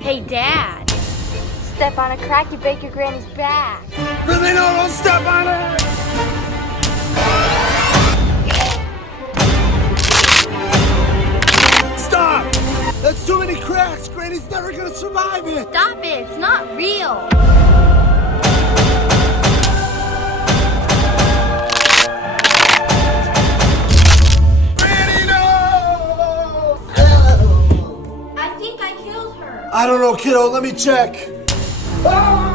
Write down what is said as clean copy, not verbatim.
Hey, Dad. Step on a crack, you break your granny's back. Really? No, don't step on it! Stop! That's too many cracks! Granny's never gonna survive it! Stop it. It's not real. Granny, no! I think I killed her. I don't know, kiddo. Let me check. Ah!